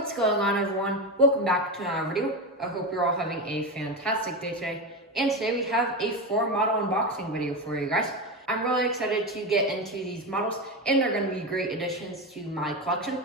What's going on, everyone? Welcome back to another video. I hope you're all having a fantastic day today. And today we have a 4 model unboxing video for you guys. I'm really excited to get into these models, and they're going to be great additions to my collection.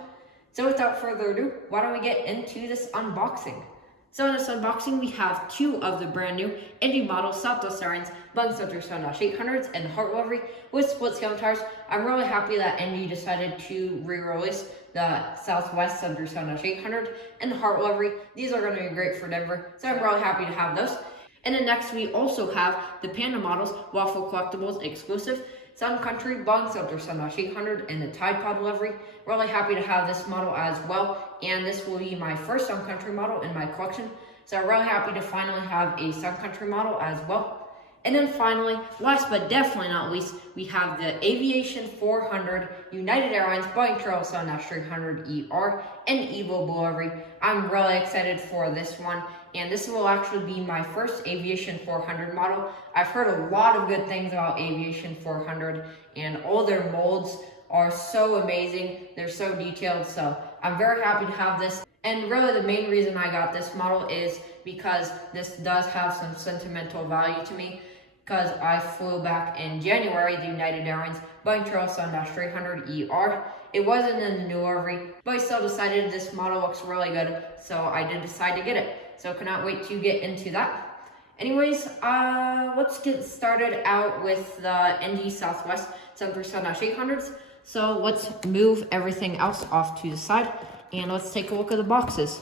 So without further ado, why don't we get into this unboxing? So in this unboxing, we have 2 of the brand new Indy models, Southwest Sirens, Boeing 737-800s, and Heart livery with split scale tires. I'm really happy that Indy decided to re-release the Southwest 737-800 and the Heart livery. These are going to be great for Denver, so I'm really happy to have those. And then next, we also have the Panda models, Waffle Collectibles exclusive, Sun Country, Boeing 737-800, and the Tide Pod livery. Really happy to have this model as well, and this will be my first Sun Country model in my collection. So I'm really happy to finally have a Sun Country model as well. And then finally, last but definitely not least, we have the Aviation 400 United Airlines Boeing 777-300ER and Evo Blue livery. I'm really excited for this one, and this will actually be my first Aviation 400 model. I've heard a lot of good things about Aviation 400, and all their molds are so amazing. They're so detailed, so I'm very happy to have this. And really the main reason I got this model is because this does have some sentimental value to me, because I flew back in January the United Airlines Boeing 777-300ER. It wasn't in the new livery, but I still decided this model looks really good, so I did decide to get it. So cannot wait to get into that. Anyways, let's get started out with the NG Southwest 737-800s. So let's move everything else off to the side, and let's take a look at the boxes.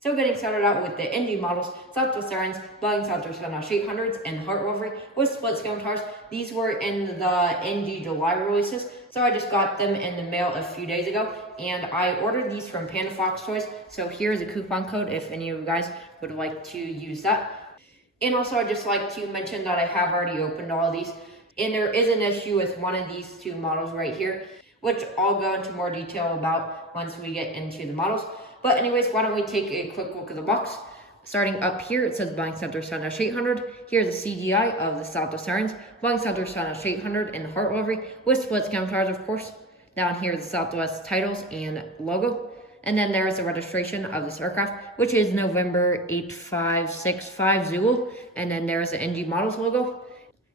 So getting started out with the Indy models, Southwest Airlines, Boeing 737-800s, and Heart livery with split scale tires. These were in the Indy July releases, so I just got them in the mail a few days ago, and I ordered these from Panda Fox Toys. So here's a coupon code if any of you guys would like to use that. And also I'd just like to mention that I have already opened all of these, and there is an issue with one of these 2 models right here, which I'll go into more detail about once we get into the models. But anyways, why don't we take a quick look at the box. Starting up here, it says Boeing 737-800. Here's a CGI of the Southwest Sirens, Boeing 737-800 and Heart livery with split scale tires, of course. Down here, the Southwest titles and logo. And then there's the registration of this aircraft, which is November 8565 Zulu. And then there's the NG Models logo.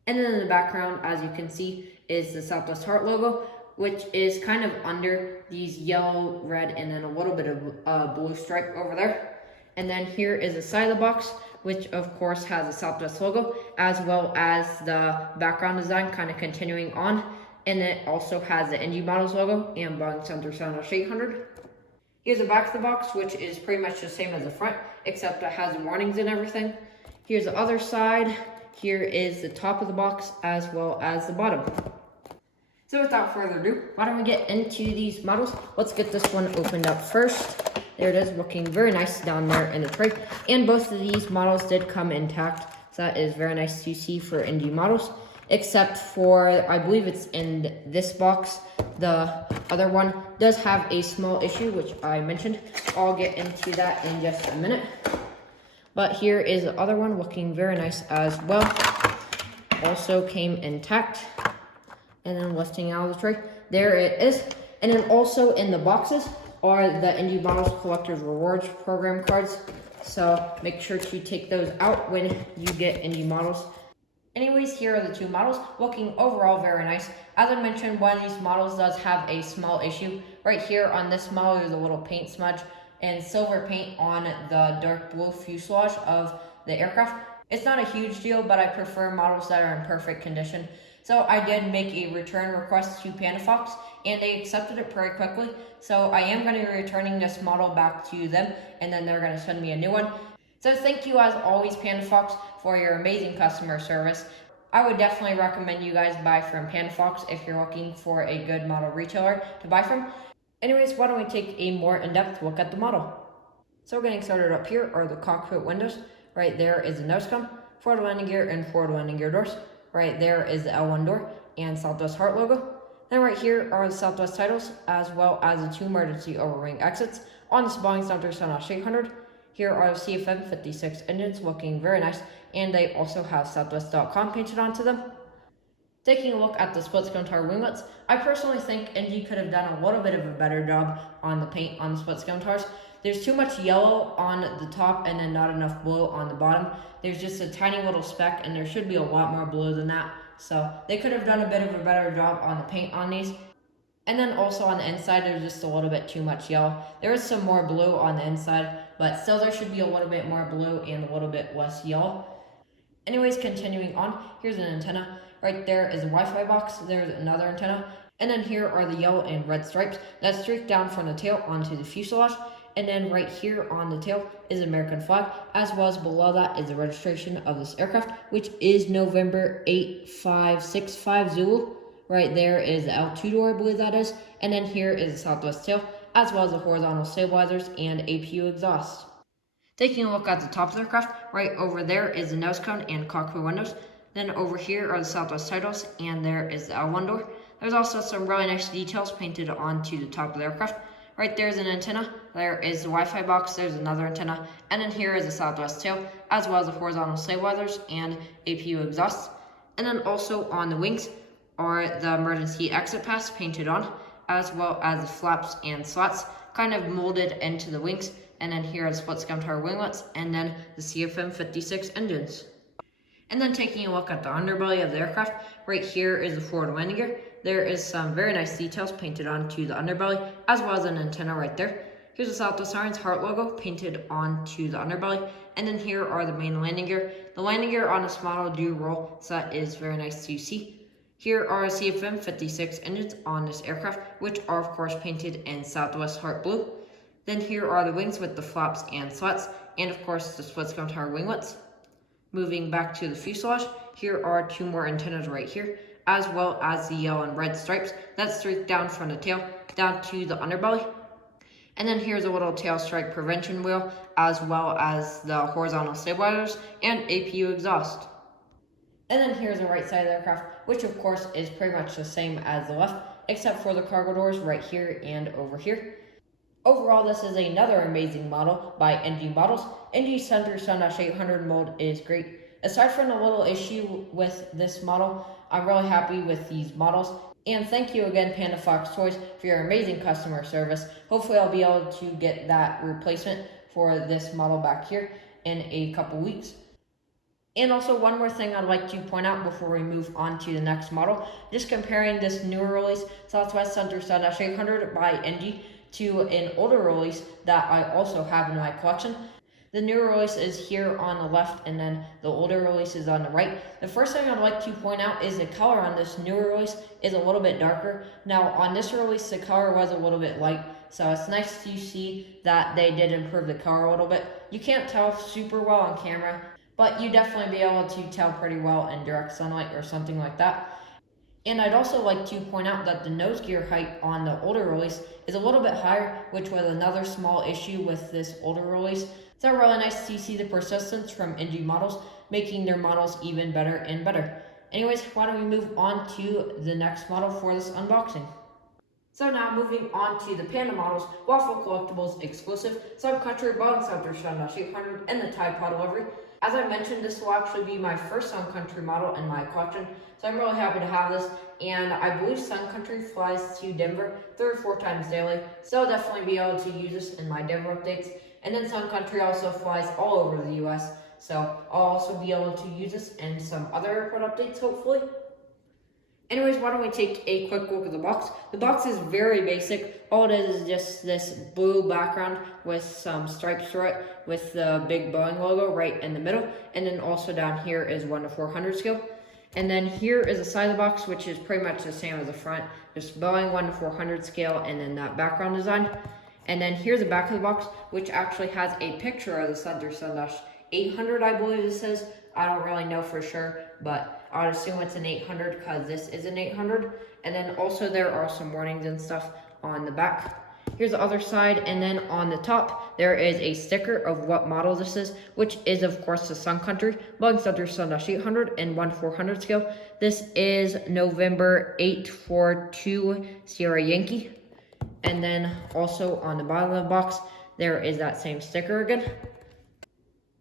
And then in the background, as you can see, is the Southwest Heart logo, which is kind of under these yellow, red, and then a little bit of blue stripe over there. And then here is the side of the box, which of course has the Southwest logo, as well as the background design kind of continuing on. And it also has the NG Models logo and Boeing 737-800. Here's the back of the box, which is pretty much the same as the front, except it has warnings and everything. Here's the other side. Here is the top of the box, as well as the bottom. So without further ado, why don't we get into these models? Let's get this one opened up first. There it is, looking very nice down there in the tray. And both of these models did come intact, so that is very nice to see for NG models. Except for, I believe it's in this box, the other one does have a small issue, which I mentioned. I'll get into that in just a minute. But here is the other one, looking very nice as well. Also came intact. And then lifting out of the tray, there it is. And then also in the boxes are the Indy Models Collector's Rewards Program cards. So make sure to take those out when you get Indy Models. Anyways, here are the 2 models, looking overall very nice. As I mentioned, one of these models does have a small issue. Right here on this model, there's a little paint smudge and silver paint on the dark blue fuselage of the aircraft. It's not a huge deal, but I prefer models that are in perfect condition. So I did make a return request to Panda Fox, and they accepted it pretty quickly. So I am going to be returning this model back to them, and then they're going to send me a new one. So thank you as always, Panda Fox, for your amazing customer service. I would definitely recommend you guys buy from Panda Fox if you're looking for a good model retailer to buy from. Anyways, why don't we take a more in-depth look at the model. So getting started up here are the cockpit windows. Right there is the nose cone, forward landing gear, and forward landing gear doors. Right there is the L1 door and Southwest Heart logo. Then right here are the Southwest titles, as well as the 2 emergency overwing exits on this Boeing 737-800. Here are the CFM 56 engines, looking very nice, and they also have Southwest.com painted onto them. Taking a look at the split scone tower winglets, I personally think NG could have done a little bit of a better job on the paint on the split scone towers. There's too much yellow on the top and then not enough blue on the bottom. There's just a tiny little speck, and there should be a lot more blue than that. So they could have done a bit of a better job on the paint on these. And then also on the inside, there's just a little bit too much yellow. There is some more blue on the inside, but still there should be a little bit more blue and a little bit less yellow. Anyways, continuing on, here's an antenna. Right there is a Wi-Fi box, there's another antenna. And then here are the yellow and red stripes that streak down from the tail onto the fuselage. And then right here on the tail is American flag, as well as below that is the registration of this aircraft, which is November 8565 Zulu. Right there is the L2 door, I believe that is. And then here is the Southwest tail, as well as the horizontal stabilizers and APU exhaust. Taking a look at the top of the aircraft, right over there is the nose cone and cockpit windows. Then over here are the Southwest titles, and there is the L1 door. There's also some really nice details painted onto the top of the aircraft. Right there is an antenna, there is the Wi-Fi box, there's another antenna, and then here is the Southwest tail, as well as the horizontal stabilizers and APU exhaust. And then also on the wings are the emergency exit pass painted on, as well as the flaps and slots kind of molded into the wings. And then here are the split scone tower winglets, and then the CFM56 engines. And then taking a look at the underbelly of the aircraft, right here is the forward landing gear. There is some very nice details painted onto the underbelly, as well as an antenna right there. Here's the Southwest Sirens heart logo painted onto the underbelly. And then here are the main landing gear. The landing gear on this model do roll, so that is very nice to see. Here are CFM56 engines on this aircraft, which are of course painted in Southwest heart blue. Then here are the wings with the flaps and slats, and of course the split scone tower winglets. Moving back to the fuselage, here are two more antennas right here, as well as the yellow and red stripes that streak down from the tail down to the underbelly. And then here's a little tail strike prevention wheel, as well as the horizontal stabilizers and APU exhaust. And then here's the right side of the aircraft, which of course is pretty much the same as the left, except for the cargo doors right here and over here. Overall, this is another amazing model by NG Models. NG Center Sun-800 mode is great. Aside from the little issue with this model, I'm really happy with these models. And thank you again, Panda Fox Toys, for your amazing customer service. Hopefully I'll be able to get that replacement for this model back here in a couple weeks. And also one more thing I'd like to point out before we move on to the next model, just comparing this newer release, Southwest Center Sun-800 by NG, to an older release that I also have in my collection. The newer release is here on the left, and then the older release is on the right. The first thing I'd like to point out is the color on this newer release is a little bit darker. Now on this release, the color was a little bit light, so it's nice to see that they did improve the color a little bit. You can't tell super well on camera, but you definitely be able to tell pretty well in direct sunlight or something like that. And I'd also like to point out that the nose gear height on the older release is a little bit higher, which was another small issue with this older release. So really nice to see the persistence from NG Models, making their models even better and better. Anyways, why don't we move on to the next model for this unboxing. So now moving on to the Panda Models, Waffle Collectibles exclusive, Sun Country Boeing 737-800 and the Tide Pod delivery. As I mentioned, this will actually be my first Sun Country model in my collection, so I'm really happy to have this, and I believe Sun Country flies to Denver 3 or 4 times daily, so I'll definitely be able to use this in my Denver updates. And then Sun Country also flies all over the US, so I'll also be able to use this in some other airport updates, hopefully. Anyways, why don't we take a quick look at the box. The box is very basic. All it is just this blue background with some stripes through it with the big Boeing logo right in the middle. And then also down here is 1 to 400 scale. And then here is the side of the box, which is pretty much the same as the front. Just Boeing 1 to 400 scale and then that background design. And then here's the back of the box, which actually has a picture of the Center Sun-800, I believe it says. I don't really know for sure, but I would assume it's an 800 because this is an 800. And then also there are some warnings and stuff on the back. Here's the other side, and then on the top, there is a sticker of what model this is, which is of course the Sun Country, Boeing Center Sun-800 and 1 to 400 scale. This is November 842 Sierra Yankee. And then also on the bottom of the box, there is that same sticker again.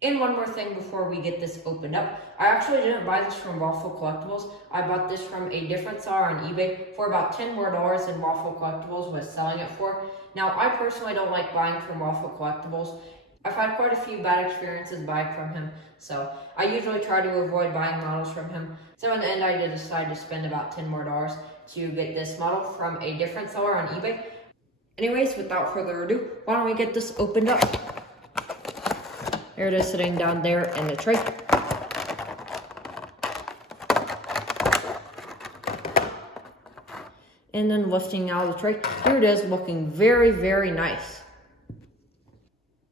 And one more thing before we get this opened up, I actually didn't buy this from Waffle Collectibles. I bought this from a different seller on eBay for about $10 more than Waffle Collectibles was selling it for. Now, I personally don't like buying from Waffle Collectibles. I've had quite a few bad experiences buying from him, so I usually try to avoid buying models from him. So in the end, I did decide to spend about $10 more to get this model from a different seller on eBay. Anyways, without further ado, why don't we get this opened up? There it is sitting down there in the tray. And then lifting out of the tray, here it is looking very, very nice.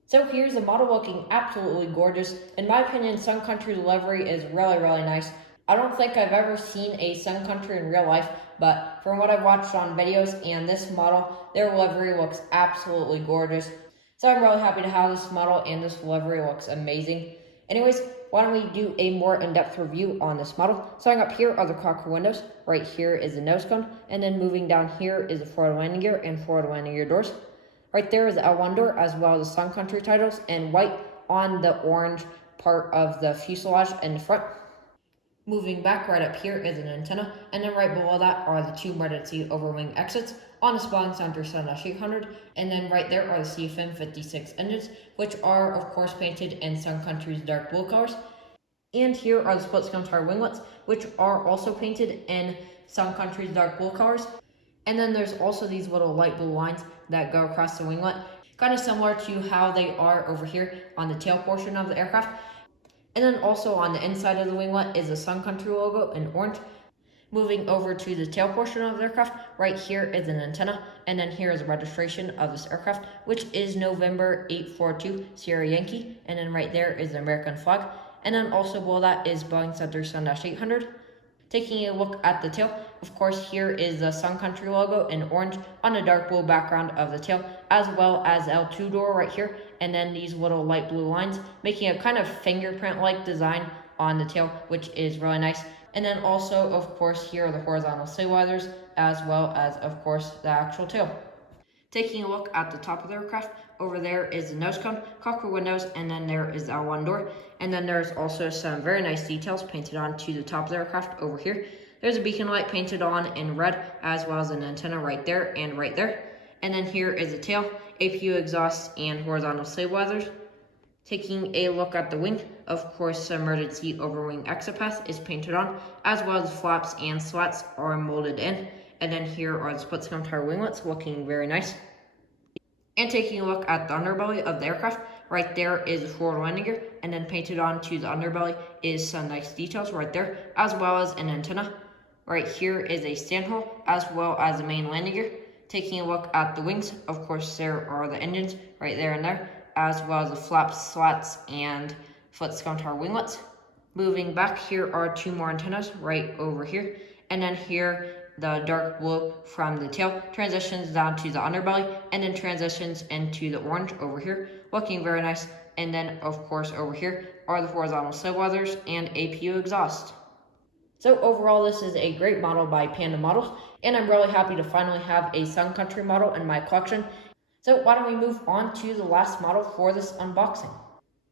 So here's the model looking absolutely gorgeous. In my opinion, Sun Country's livery is really, really nice. I don't think I've ever seen a Sun Country in real life, but from what I've watched on videos and this model, their livery looks absolutely gorgeous. So I'm really happy to have this model, and this livery looks amazing. Anyways, why don't we do a more in-depth review on this model. Starting up here are the cockpit windows. Right here is the nose cone, and then moving down here is the forward landing gear and forward landing gear doors. Right there is the L1 door, as well as the Sun Country titles, and white on the orange part of the fuselage in the front. Moving back, right up here is an antenna, and then right below that are the two emergency overwing exits on the Spotting Center 7-800, and then right there are the CFM 56 engines, which are of course painted in Sun Country's dark blue colors. And here are the split skin tire winglets, which are also painted in Sun Country's dark blue colors. And then there's also these little light blue lines that go across the winglet, kind of similar to how they are over here on the tail portion of the aircraft. And then also on the inside of the winglet is the Sun Country logo in orange. Moving over to the tail portion of the aircraft, right here is an antenna, and then here is the registration of this aircraft, which is November 842 Sierra Yankee, and then right there is the American flag, and then also below that is Boeing Center 7-800. Taking a look at the tail, of course, here is the Sun Country logo in orange on the dark blue background of the tail, as well as L2 door right here, and then these little light blue lines, making a kind of fingerprint-like design on the tail, which is really nice. And then also, of course, here are the horizontal stabilizers, as well as, of course, the actual tail. Taking a look at the top of the aircraft, over there is the nose cone, cockpit windows, and then there is the L1 door. And then there's also some very nice details painted onto the top of the aircraft over here. There's a beacon light painted on in red, as well as an antenna right there and right there. And then here is the tail, APU exhaust, and horizontal stabilizers. Taking a look at the wing, of course, the emergency overwing exit path is painted on, as well as flaps and slats are molded in. And then here are the split skin tire winglets, looking very nice. And taking a look at the underbelly of the aircraft, right there is the forward landing gear, and then painted onto the underbelly is some nice details right there, as well as an antenna. Right here is a stand hole, as well as the main landing gear. Taking a look at the wings, of course, there are the engines right there and there, as well as the flaps, slats, and split skin tire winglets. Moving back, here are two more antennas right over here, and then here the dark blue from the tail transitions down to the underbelly, and then transitions into the orange over here, looking very nice. And then of course over here are the horizontal stabilizers and APU exhaust. So overall, this is a great model by Panda Models, and I'm really happy to finally have a Sun Country model in my collection. So why don't we move on to the last model for this unboxing.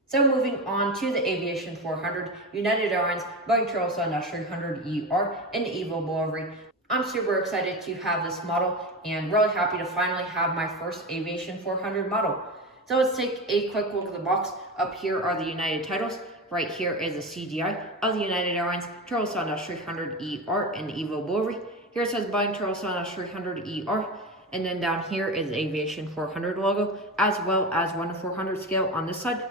So moving on to the Aviation 400, United Airlines Boeing 777-300ER in the Evo livery. I'm super excited to have this model and really happy to finally have my first Aviation 400 model. So let's take a quick look at the box. Up here are the United titles. Right here is a CGI of the United Airlines 777-300ER in the Evo livery. Here it says Boeing 777-300ER. And then down here is the Aviation 400 logo, as well as 1:400 scale on this side.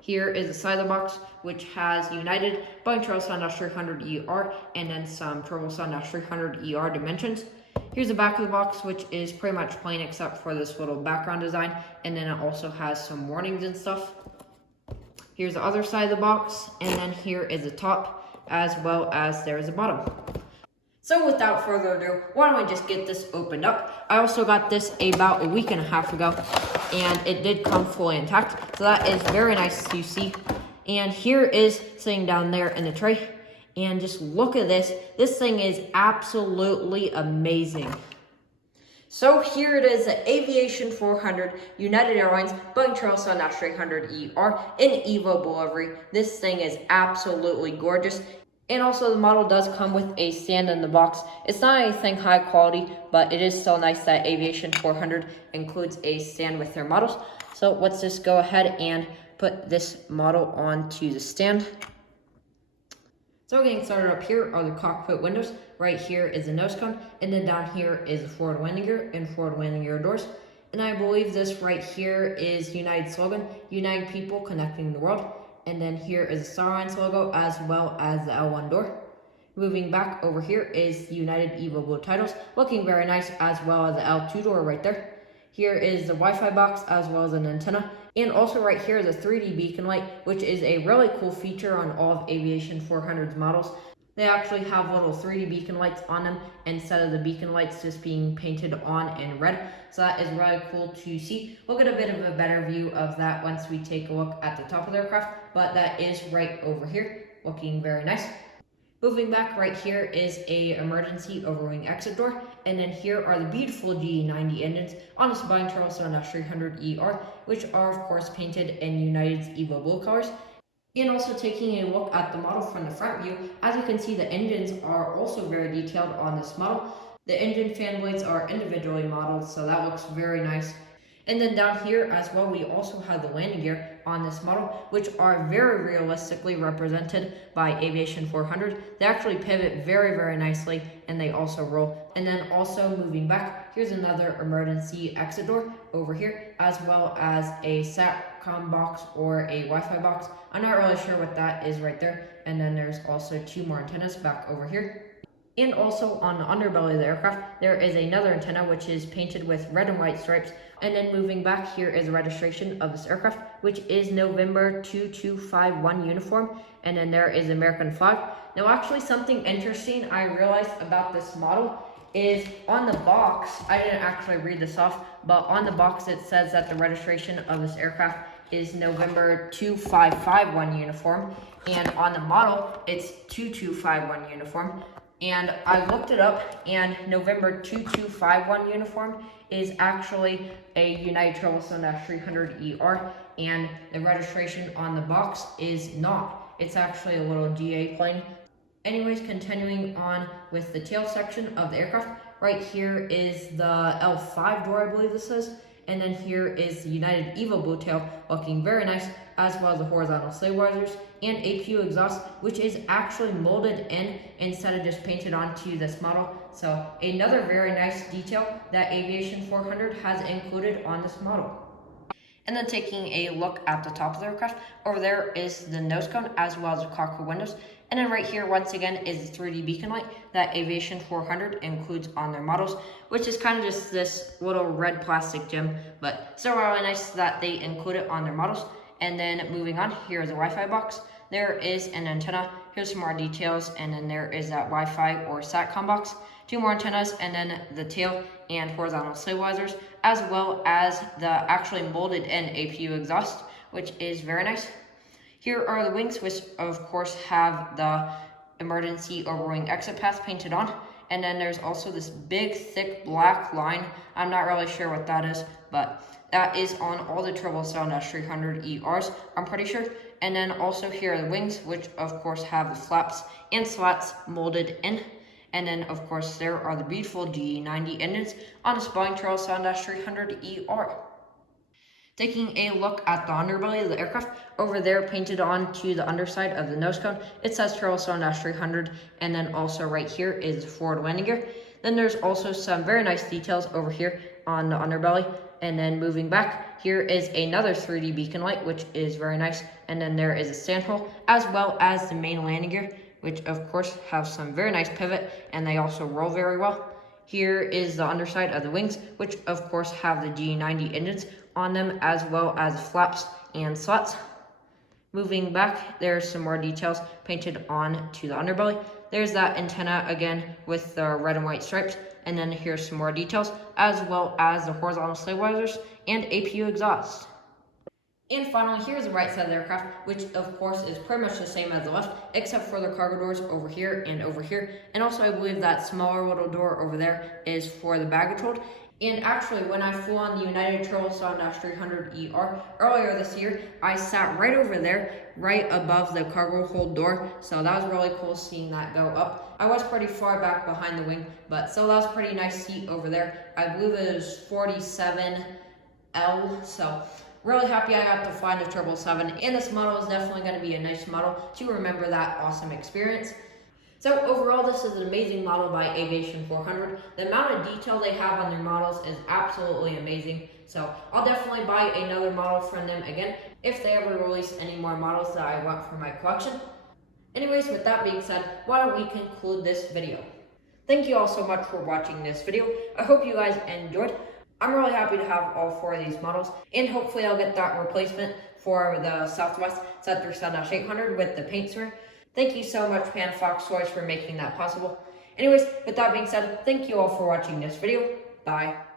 Here is the side of the box, which has United Boeing 777-300ER and then some 777-300ER dimensions. Here's the back of the box, which is pretty much plain except for this little background design, and then it also has some warnings and stuff. Here's the other side of the box, and then here is the top, as well as there's the bottom. So without further ado, why don't I just get this opened up? I also got this about a week and a half ago, and it did come fully intact, so that is very nice to see. And here is sitting down there in the tray, and just look at this. This thing is absolutely amazing. So here it is, the Aviation 400 United Airlines Boeing 777-300ER in Evo Blue livery. This thing is absolutely gorgeous. And also the model does come with a stand in the box. It's not anything high quality, but it is still nice that Aviation 400 includes a stand with their models. So let's just go ahead and put this model onto the stand. So getting started, up here are the cockpit windows. Right here is the nose cone, and then down here is the forward landing gear and forward landing gear doors. And I believe this right here is United slogan, United People Connecting the World. And then here is the Star Alliance logo as well as the L1 door. Moving back over here is the United Evo Blue titles, looking very nice, as well as the L2 door right there. Here is the Wi-Fi box as well as an antenna. And also right here is a 3D beacon light, which is a really cool feature on all of Aviation 400's models. They actually have little 3D beacon lights on them instead of the beacon lights just being painted on in red. So that is really cool to see. We'll get a bit of a better view of that once we take a look at the top of the aircraft, but that is right over here, looking very nice. Moving back, right here is a emergency overwing exit door, and then here are the beautiful GE90 engines on this Boeing 777-300ER, which are of course painted in United's Evo Blue colors. And also taking a look at the model from the front view, as you can see the engines are also very detailed on this model. The engine fan blades are individually modeled, so that looks very nice. And then down here as well, we also have the landing gear on this model, which are very realistically represented by Aviation 400. They actually pivot very, very nicely, and they also roll. And then also moving back, here's another emergency exit door over here, as well as a SATCOM box or a Wi-Fi box. I'm not really sure what that is right there. And then there's also two more antennas back over here. And also on the underbelly of the aircraft, there is another antenna which is painted with red and white stripes. And then moving back, here is the registration of this aircraft, which is November 2251 uniform. And then there is the American flag. Now actually something interesting I realized about this model is on the box, I didn't actually read this off, but on the box it says that the registration of this aircraft is November 2551 uniform. And on the model, it's 2251 uniform. And I looked it up, and November 2251 uniform is actually a United 777-300ER, and the registration on the box is not. It's actually a little GA plane. Anyways, continuing on with the tail section of the aircraft, right here is the L5 door, I believe this is. And then here is the United Evo Blue tail, looking very nice, as well as the horizontal stabilizers and APU exhaust, which is actually molded in instead of just painted onto this model. So another very nice detail that Aviation 400 has included on this model. And then taking a look at the top of the aircraft, over there is the nose cone as well as the cockpit windows. And then right here, once again, is the 3D beacon light that Aviation 400 includes on their models, which is kind of just this little red plastic gem, but still really nice that they include it on their models. And then moving on, here is a Wi-Fi box. There is an antenna. Here's some more details, and then there is that Wi-Fi or SATCOM box. Two more antennas, and then the tail and horizontal stabilizers, as well as the actually molded in APU exhaust, which is very nice. Here are the wings, which of course have the emergency overwing exit path painted on. And then there's also this big, thick black line. I'm not really sure what that is, but that is on all the 777-300ERs, I'm pretty sure. And then also here are the wings, which of course have the flaps and slats molded in. And then of course there are the beautiful GE90 engines on this Boeing 777-300ER. Taking a look at the underbelly of the aircraft, over there painted onto the underside of the nose cone, it says 777-300, and then also right here is the forward landing gear. Then there's also some very nice details over here on the underbelly. And then moving back, here is another 3D beacon light, which is very nice. And then there is a stand hole, as well as the main landing gear, which of course have some very nice pivot, and they also roll very well. Here is the underside of the wings, which of course have the G90 engines on them, as well as flaps and slats. Moving back, there's some more details painted on to the underbelly. There's that antenna again with the red and white stripes, and then here's some more details, as well as the horizontal stabilizers and APU exhaust. And finally, here's the right side of the aircraft, which of course is pretty much the same as the left, except for the cargo doors over here and over here. And also I believe that smaller little door over there is for the baggage hold. And actually, when I flew on the United Turtle Sound 300 ER earlier this year, I sat right over there, right above the cargo hold door. So that was really cool seeing that go up. I was pretty far back behind the wing, but so that was a pretty nice seat over there. I believe it was 47L, so really happy I got to fly the 777, and this model is definitely going to be a nice model to remember that awesome experience. So overall, this is an amazing model by Aviation 400. The amount of detail they have on their models is absolutely amazing. So I'll definitely buy another model from them again if they ever release any more models that I want for my collection. Anyways, with that being said, why don't we conclude this video? Thank you all so much for watching this video. I hope you guys enjoyed. I'm really happy to have all four of these models, and hopefully I'll get that replacement for the Southwest Z37-800 with the paint smear. Thank you so much, Pan Fox Toys, for making that possible. Anyways, with that being said, thank you all for watching this video. Bye.